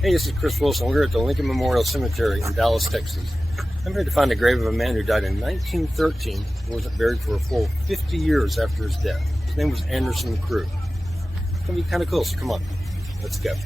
Hey, this is Chris Wilson. We're here at the Lincoln Memorial Cemetery in Dallas, Texas. I'm here to find the grave of a man who died in 1913 and wasn't buried for a full 50 years after his death. His name was Anderson McCrew. It's going to be kind of cool, so come on, let's go.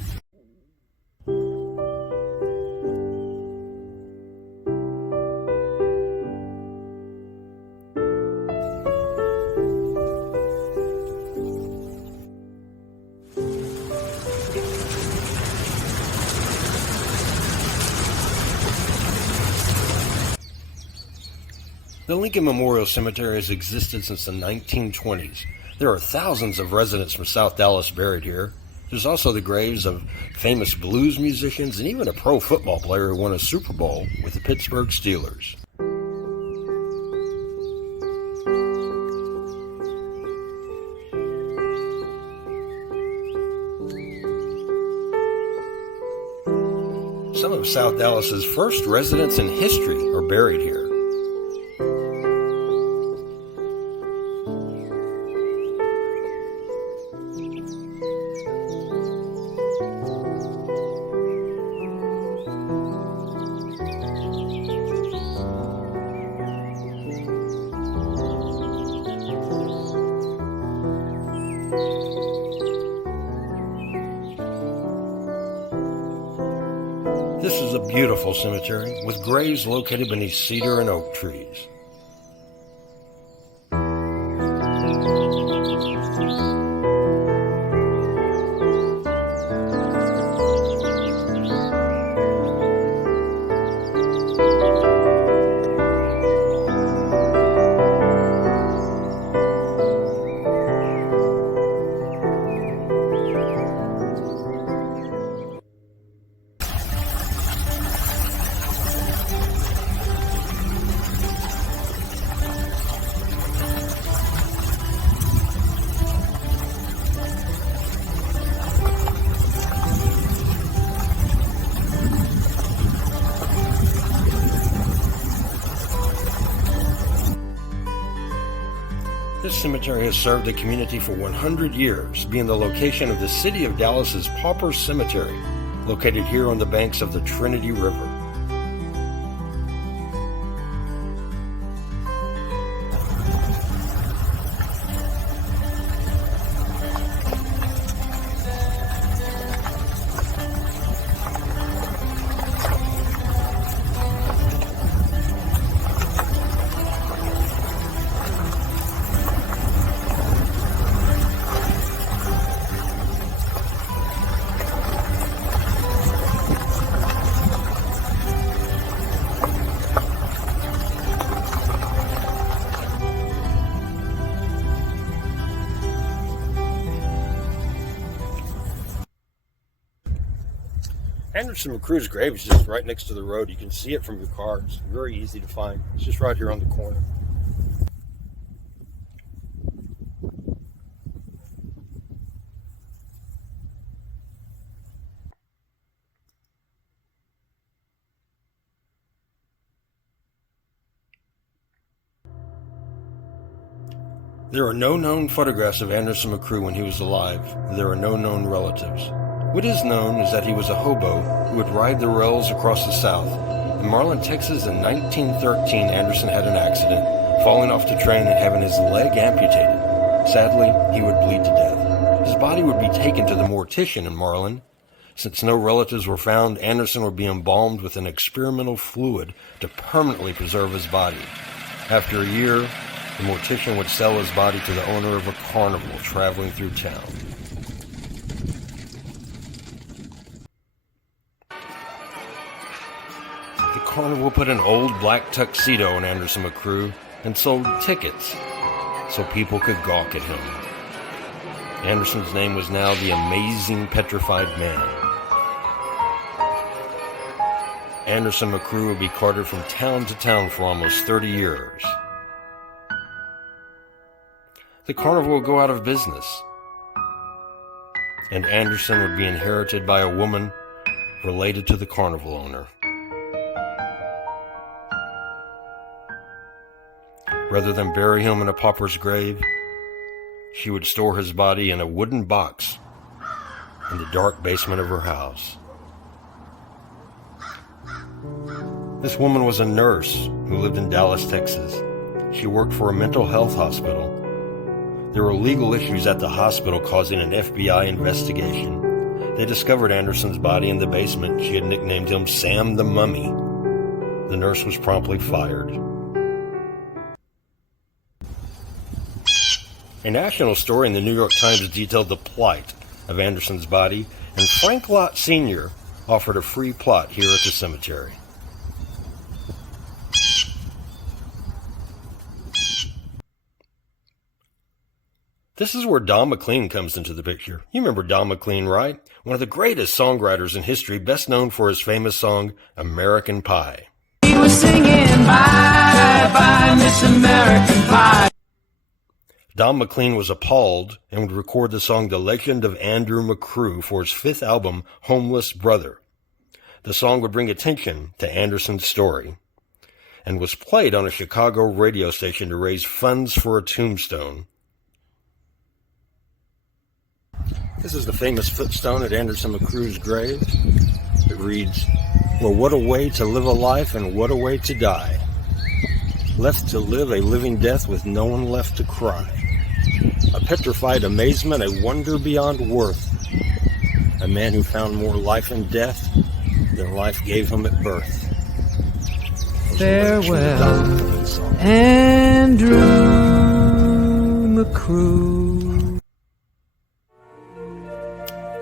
The Lincoln Memorial Cemetery has existed since the 1920s. There are thousands of residents from South Dallas buried here. There's also the graves of famous blues musicians and even a pro football player who won a Super Bowl with the Pittsburgh Steelers. Some of South Dallas's first residents in history are buried here. This is a beautiful cemetery with graves located beneath cedar and oak trees. This cemetery has served the community for 100 years, being the location of the City of Dallas's Paupers Cemetery, located here on the banks of the Trinity River. Anderson McCrew's grave is just right next to the road. You can see it from your car. It's very easy to find. It's just right here on the corner. There are no known photographs of Anderson McCrew when he was alive. There are no known relatives. What is known is that he was a hobo who would ride the rails across the South. In Marlin, Texas in 1913, Anderson had an accident, falling off the train and having his leg amputated. Sadly, he would bleed to death. His body would be taken to the mortician in Marlin. Since no relatives were found, Anderson would be embalmed with an experimental fluid to permanently preserve his body. After a year, the mortician would sell his body to the owner of a carnival traveling through town. The carnival put an old black tuxedo on Anderson McCrew and sold tickets so people could gawk at him. Anderson's name was now the Amazing Petrified Man. Anderson McCrew would be carted from town to town for almost 30 years. The carnival would go out of business, and Anderson would be inherited by a woman related to the carnival owner. Rather than bury him in a pauper's grave, she would store his body in a wooden box in the dark basement of her house. This woman was a nurse who lived in Dallas, Texas. She worked for a mental health hospital. There were legal issues at the hospital causing an FBI investigation. They discovered Anderson's body in the basement. She had nicknamed him Sam the Mummy. The nurse was promptly fired. A national story in the New York Times detailed the plight of Anderson's body, and Frank Lott Sr. offered a free plot here at the cemetery. This is where Don McLean comes into the picture. You remember Don McLean, right? One of the greatest songwriters in history, best known for his famous song, American Pie. He was singing, bye, bye, Miss American Pie. Don McLean was appalled and would record the song The Legend of Andrew McCrew for his fifth album, Homeless Brother. The song would bring attention to Anderson's story and was played on a Chicago radio station to raise funds for a tombstone. This is the famous footstone at Anderson McCrew's grave. It reads, "Well, what a way to live a life and what a way to die. Left to live a living death with no one left to cry. A petrified amazement, a wonder beyond worth. A man who found more life in death than life gave him at birth." Farewell, Andrew McCrew.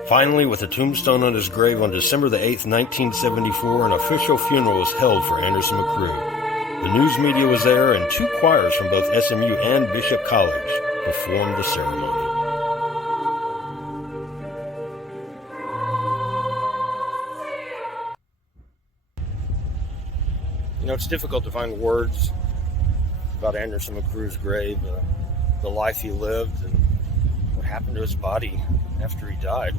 Finally, with a tombstone on his grave on December the 8th, 1974, an official funeral was held for Anderson McCrew. The news media was there, and two choirs from both SMU and Bishop College performed the ceremony. You know, it's difficult to find words about Anderson McCrew's grave, the life he lived, and what happened to his body after he died.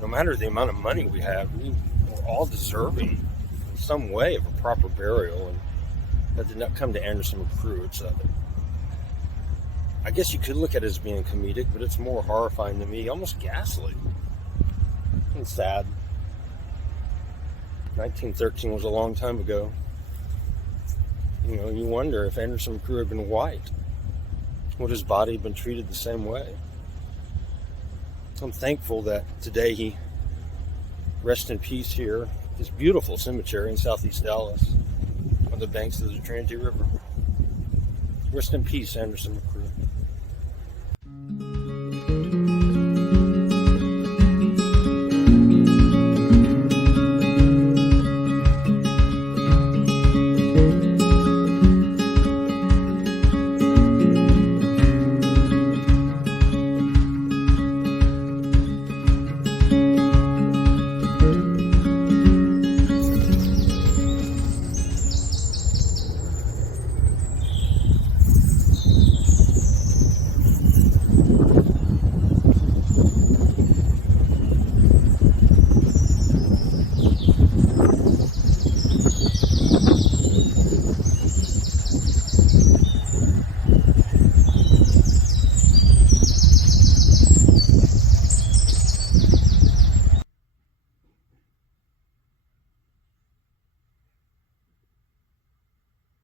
No matter the amount of money we have, we're all deserving in some way of a proper burial, and that did not come to Anderson McCrew. I guess you could look at it as being comedic, but it's more horrifying to me, almost ghastly and sad. 1913 was a long time ago. You know, you wonder if Anderson McCrew had been white, would his body have been treated the same way? I'm thankful that today he rests in peace here, this beautiful cemetery in southeast Dallas, on the banks of the Trinity River. Rest in peace, Anderson McCrew.